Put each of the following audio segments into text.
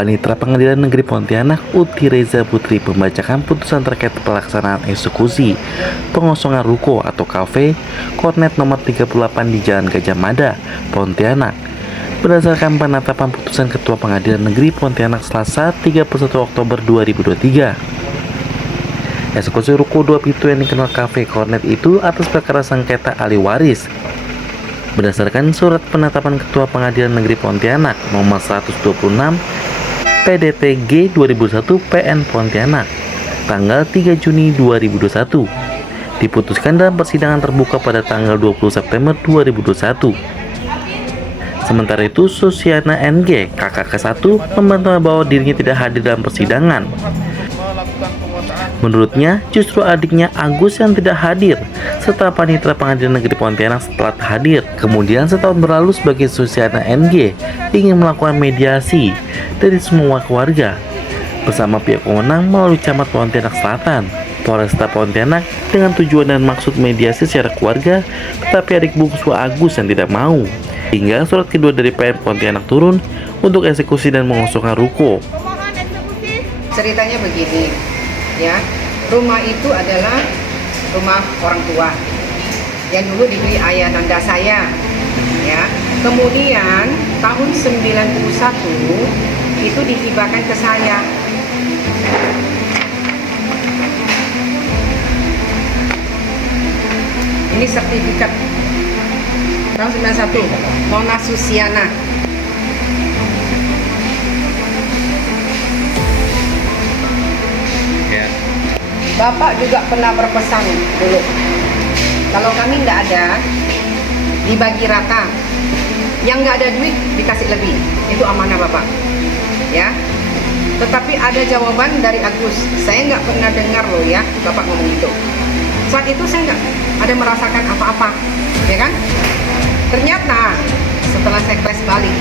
Panitera Pengadilan Negeri Pontianak Uti Reza Putri membacakan putusan terkait pelaksanaan eksekusi pengosongan ruko atau kafe Kornet nomor 38 di Jalan Gajah Mada, Pontianak. Berdasarkan penetapan putusan Ketua Pengadilan Negeri Pontianak Selasa 31 Oktober 2023. Eksekusi ruko 2 pintu yang dikenal kafe Kornet itu atas perkara sengketa ahli waris. Berdasarkan surat penetapan Ketua Pengadilan Negeri Pontianak nomor 126 PDTG 2001 PN Pontianak tanggal 3 Juni 2021, diputuskan dalam persidangan terbuka pada tanggal 20 September 2021. Sementara itu, Susiana NG, kakak ke-1, membantah bahwa dirinya tidak hadir dalam persidangan. Menurutnya, justru adiknya Agus yang tidak hadir setelah Panitera Pengadilan Negeri Pontianak setelah hadir. Kemudian setahun berlalu sebagai Susiana NG ingin melakukan mediasi dari semua keluarga bersama pihak pemenang melalui Camat Pontianak Selatan, Polresta Pontianak dengan tujuan dan maksud mediasi secara keluarga, tetapi adik bungsu Agus yang tidak mau. Hingga surat kedua dari PN Pontianak turun untuk eksekusi dan mengosongkan ruko. Ceritanya begini, ya, rumah itu adalah rumah orang tua yang dulu dibeli ayah nanda saya, ya. Kemudian tahun 91 itu dihibahkan ke saya. Ini sertifikat tahun 91, Nona Susiana. Bapak juga pernah berpesan dulu, kalau kami nggak ada, dibagi rata. Yang nggak ada duit dikasih lebih. Itu amanah Bapak, ya. Tetapi ada jawaban dari Agus. Saya nggak pernah dengar loh ya Bapak ngomong itu. Saat itu saya nggak ada merasakan apa-apa, ya kan? Ternyata setelah saya flash balik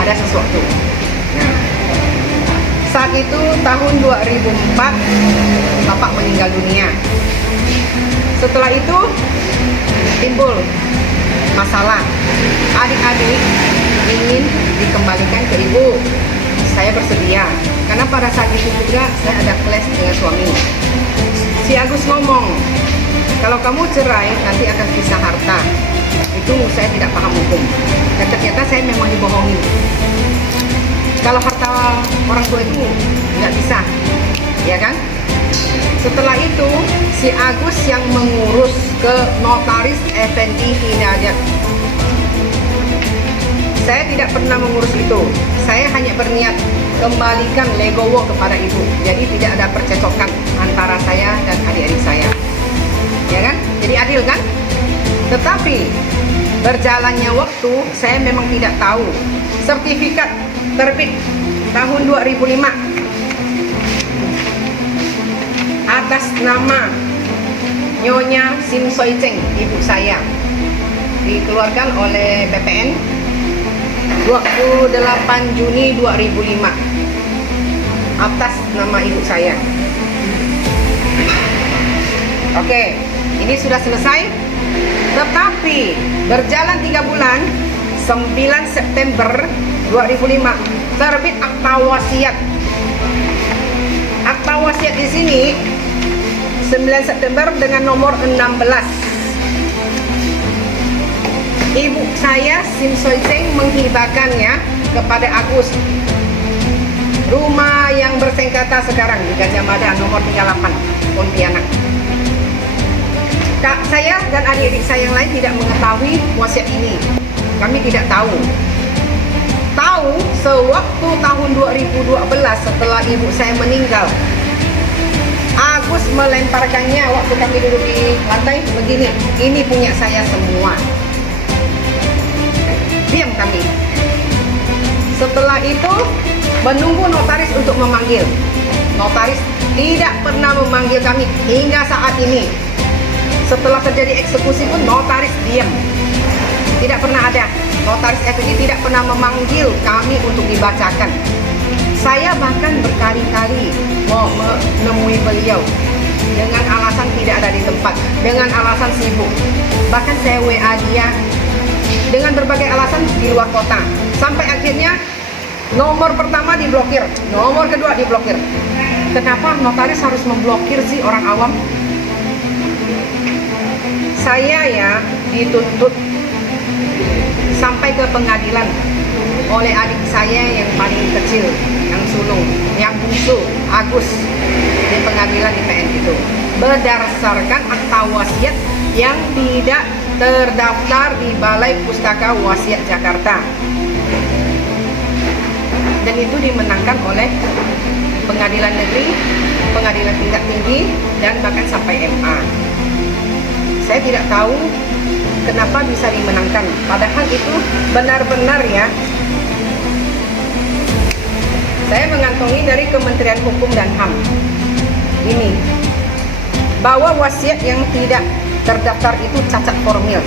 ada sesuatu. Nah, saat itu tahun 2004 Bapak meninggal dunia. Setelah itu timbul masalah. Adik-adik ingin dikembalikan ke ibu. Saya bersedia karena pada saat itu juga saya ada clash dengan suami. Si Agus ngomong, kalau kamu cerai nanti akan pisah harta. Itu saya tidak paham hukum. Dan ternyata saya memang dibohongi. Kalau harta orang tua itu nggak bisa, ya kan? Setelah itu si Agus yang mengurus ke notaris Effendi Hidayat. Saya tidak pernah mengurus itu. Saya hanya berniat kembalikan legowo kepada ibu. Jadi tidak ada percecokan antara saya dan adik-adik saya, ya kan? Jadi adil kan? Tetapi berjalannya waktu saya memang tidak tahu. Sertifikat terbit tahun 2005 atas nama Nyonya Sim Soy Cheng, ibu saya, dikeluarkan oleh BPN 28 Juni 2005 atas nama ibu saya. Oke, ini sudah selesai. Tetapi berjalan 3 bulan, 9 September 2005 terbit akta wasiat. Akta wasiat di sini 9 September dengan nomor 16. Ibu saya Sim Soy Cheng menghibahkannya kepada Agus. Rumah yang bersengketa sekarang di Gajah Mada nomor 38 Pontianak. Saya dan adik-adik saya yang lain tidak mengetahui wasiat ini. Kami tidak tahu. Tahu sewaktu tahun 2012 setelah ibu saya meninggal, Agus melemparkannya waktu kami duduk di lantai begini. Ini punya saya semua. Diam kami. Setelah itu menunggu notaris untuk memanggil. Notaris tidak pernah memanggil kami hingga saat ini. Setelah terjadi eksekusi pun notaris diam. Tidak pernah ada. Notaris Effendi tidak pernah memanggil kami untuk dibacakan. Saya bahkan berkali-kali menemui beliau dengan alasan tidak ada di tempat, dengan alasan sibuk. Bahkan saya WA dia dengan berbagai alasan di luar kota. Sampai akhirnya nomor pertama diblokir, nomor kedua diblokir. Kenapa notaris harus memblokir sih orang awam? Saya ya dituntut sampai ke pengadilan oleh adik saya yang paling kecil, yang sulung, yang bungsu, Agus, di pengadilan di PN itu, berdasarkan akta wasiat yang tidak terdaftar di Balai Pustaka Wasiat Jakarta, dan itu dimenangkan oleh pengadilan negeri, pengadilan tingkat tinggi, dan bahkan sampai MA. Saya tidak tahu kenapa bisa dimenangkan, padahal itu benar-benar ya. Saya mengantongi dari Kementerian Hukum dan HAM ini bahwa wasiat yang tidak terdaftar itu cacat formil.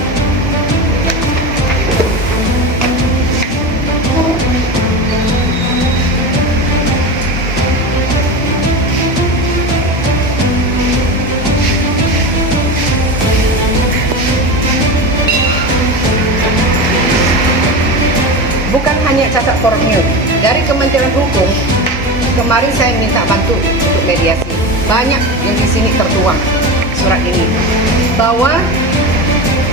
Bukan hanya cacat formil. Dari Kementerian Hukum, kemarin saya minta bantu untuk mediasi. Banyak yang di sini tertuang surat ini, bahwa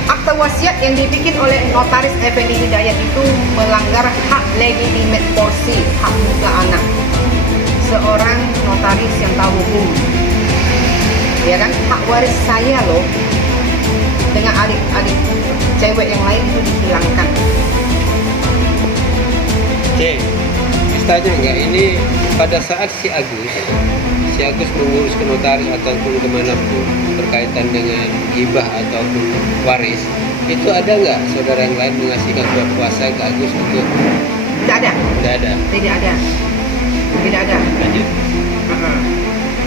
akta wasiat yang dibikin oleh Notaris Effendi Hidayat itu melanggar hak legitimate porsi, hak mutlak anak seorang notaris yang tahu hukum. Ya kan, hak waris saya loh dengan adik-adik cewek yang lain itu dihilangkan. Cek, tanya nggak, ini pada saat si Agus mengurus ke notaris ataupun kemanapun berkaitan dengan hibah ataupun waris, itu ada nggak saudara yang lain mengasihkan surat kuasa ke Agus untuk? Tidak ada. Tidak ada. Tidak ada. Tidak ada. Lanjut.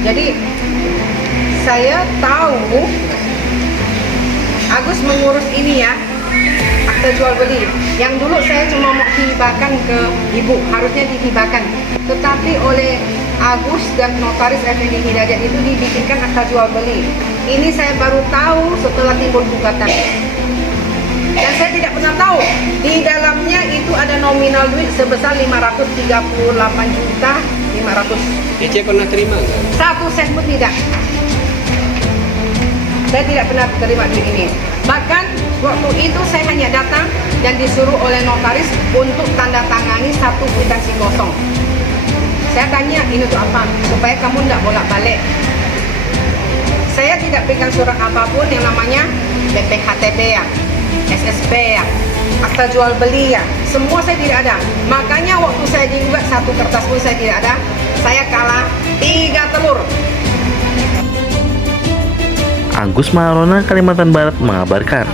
Jadi saya tahu Agus mengurus ini ya, akta jual beli. Yang dulu saya cuma mau hibahkan ke ibu, harusnya dihibahkan. Tetapi oleh Agus dan Notaris Effendi Hidayat itu dibikinkan akta jual beli. Ini saya baru tahu setelah timbul gugatan. Dan saya tidak pernah tahu di dalamnya itu ada nominal duit sebesar 538.500.000. Ece pernah terima nggak? Satu sen pun tidak. Saya tidak pernah terima duit ini. Bahkan waktu itu saya hanya datang dan disuruh oleh notaris untuk tanda tangani satu kwitansi kosong. Saya tanya, ini untuk apa? Supaya kamu tidak bolak-balik. Saya tidak pegang surat apapun yang namanya BPKTB ya, SSB ya, akta jual beli ya, semua saya tidak ada. Makanya waktu saya digugat satu kertas pun saya tidak ada. Saya kalah 3 telur. Agus Maharona, Kalimantan Barat mengabarkan.